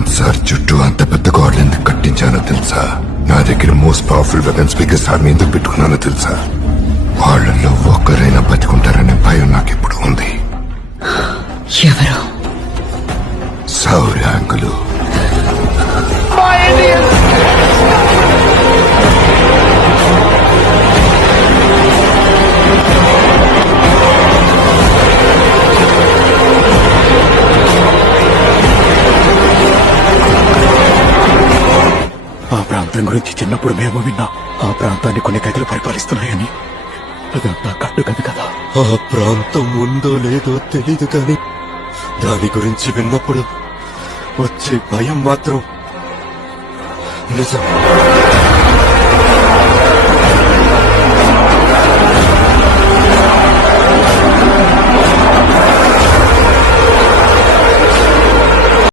Bhagavanth sir చుట్టూ అంత పెద్ద గోడలు ఎందుకు కట్టించానో తెలుసా? నా దగ్గర most powerful weapons biggest army ఎందుకు పెట్టుకున్నానో తెలుసా? వాళ్ళల్లో ఒక్కరైనా బతికుంటారనే భయం నాకెప్పుడు ఉంది. ఎవరు? సౌరాంగులు. ఆ ప్రాంతం గురించి చిన్నప్పుడు మేము విన్నాం. ఆ ప్రాంతాన్ని కొన్ని గదులు పరిపాలిస్తున్నాయని. అదంతా కట్టు కథ కదా. ఆ ప్రాంతం ఉందో లేదో తెలీదు కానీ దాని గురించి విన్నప్పుడు వచ్చే భయం మాత్రం నిజం.